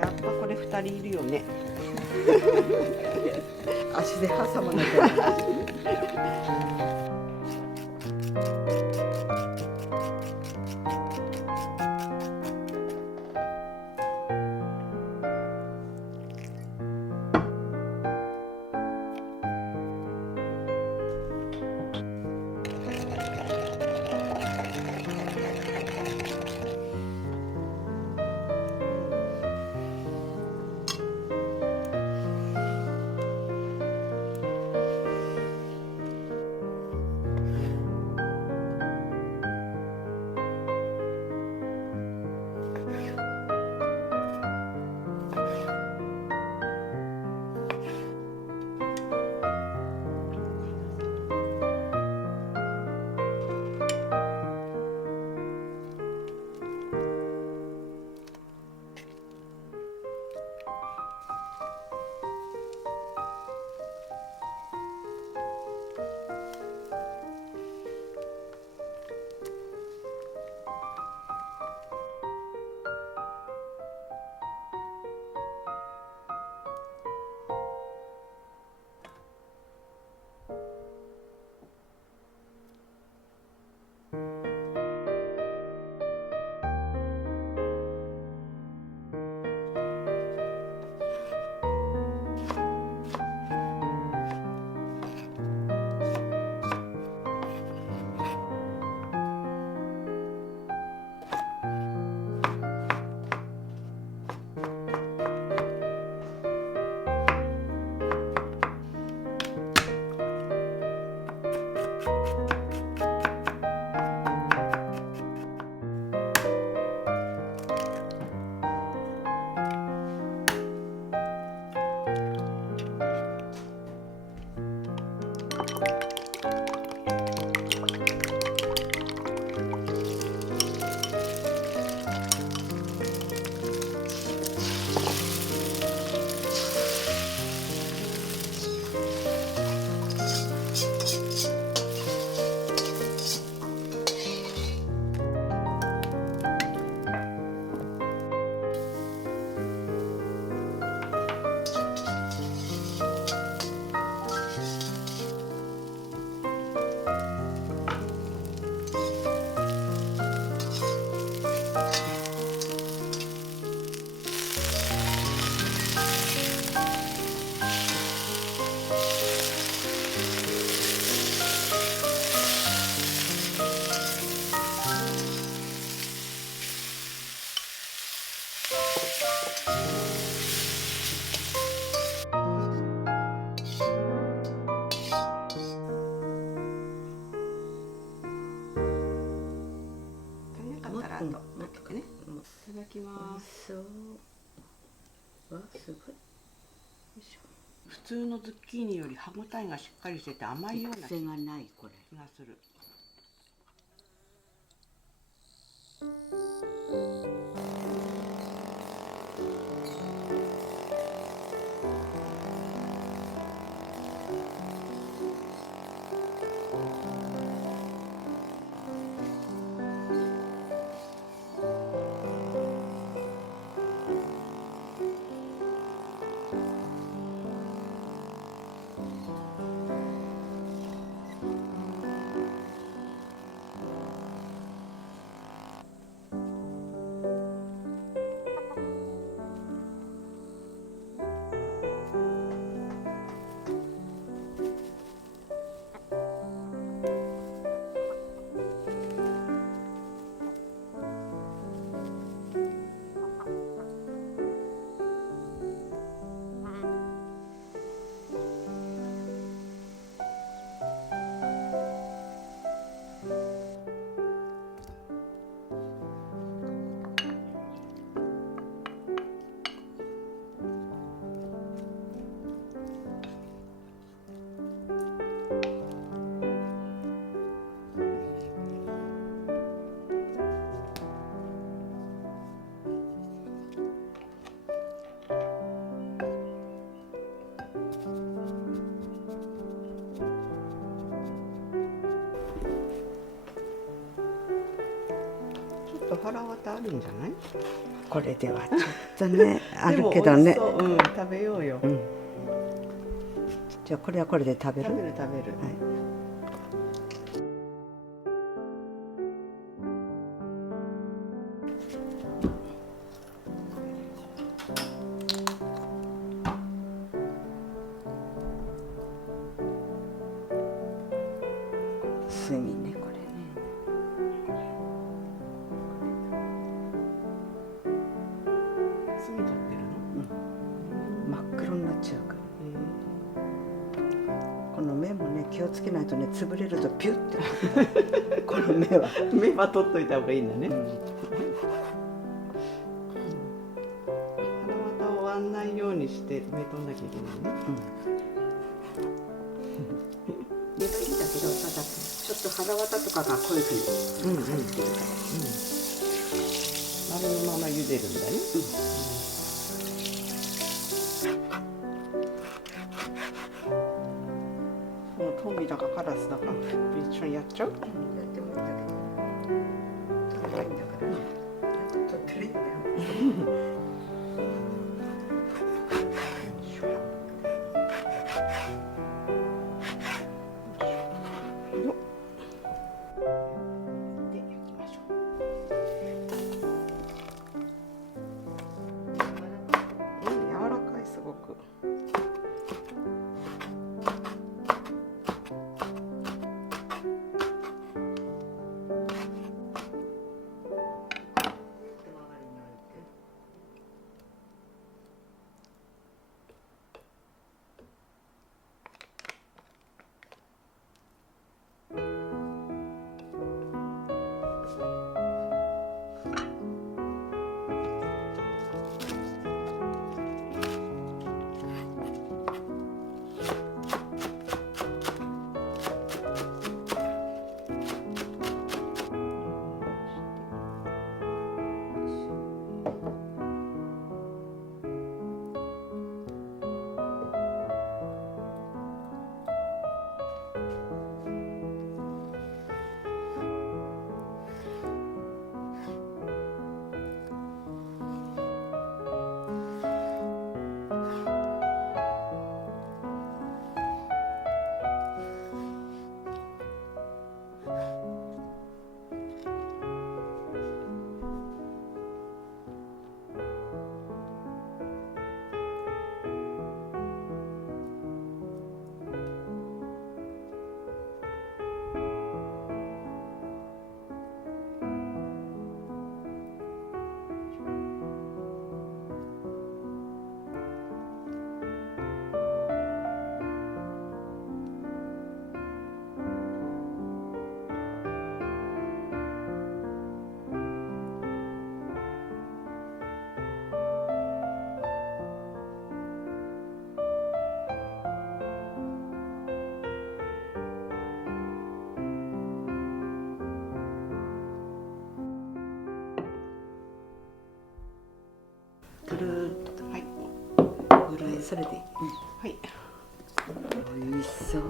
やっぱこれ2人いるよね。足で挟まなきゃ。あとかけてね。いただきます。そうわすごい。よいしょ。普通のズッキーニより歯ごたえがしっかりしてて甘いような癖がないこれ。気がする。と腹渡あるんじゃない？これではちょっとねあるけどね。でも美味しそう。食べようよ。じゃあこれはこれで食べる？食べる。はい。炭ねこれね。炭取ってるの？真っ黒になっちゃうから。この目もね気をつけないとね潰れるとピュッてこの目は目は取っといた方がいいんだね。腹渡を割んないようにして目取んなきゃいけないね。目がいいんだけどただちょっと腹渡とかがこういうふうに入ってるから。丸のまま茹でるんだね。もうトミラがカラスだから一緒にやっちゃう？やってもいいんだけど食べたいんだからね。ちょっと照れんだよ。で焼きましょう。柔らかいすごく。ぐるーっと、はい、ぐるーっと、それでいい。はい、美味しそう。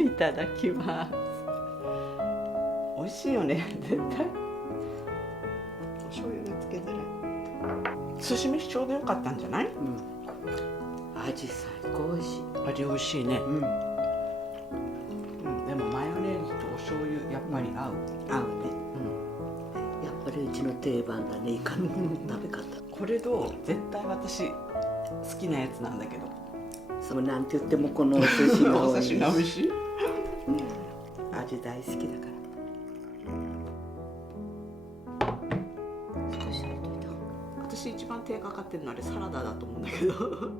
いただきます。美味しいよね、絶対。お醤油がつけづらい。寿司飯ちょうどよかったんじゃない？味最高美味しい。味美味しいね。でもマヨネーズとお醤油やっぱり合う。合うね。やっぱりうちの定番だね、イカの食べ方。これと絶対私好きなやつなんだけど。そうなんて言ってもこのお寿司がお美味しい。寿司が美味しい。味大好きだから。少し入れといた。私一番手がかかってるのはあれサラダだと思うんだけど。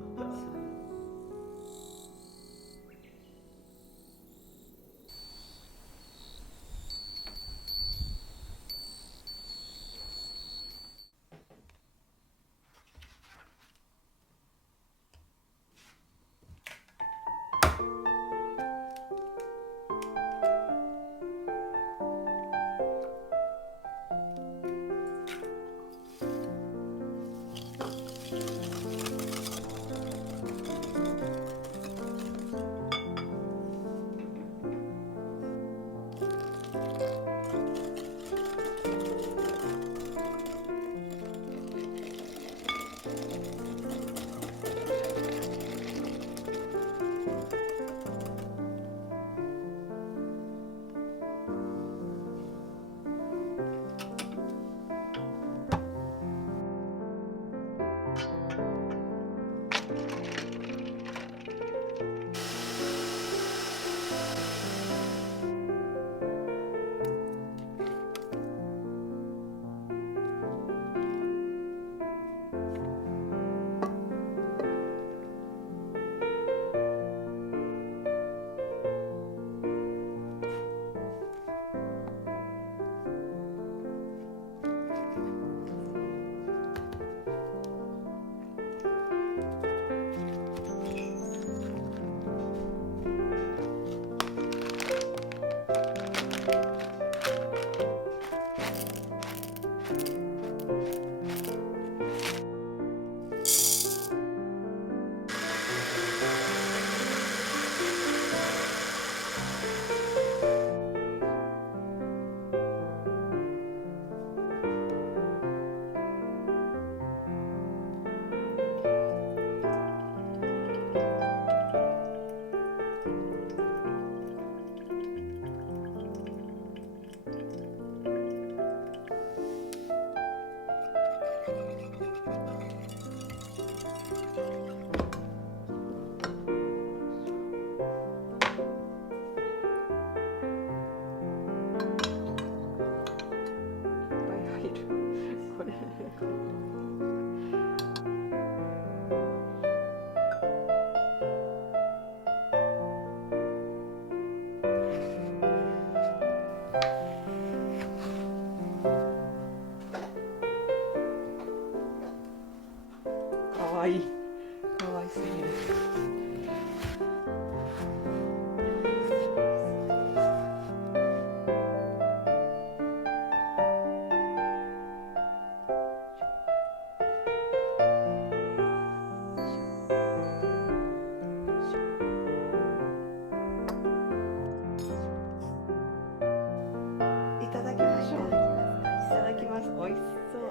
美味しそう。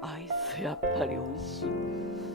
アイスやっぱり美味しい。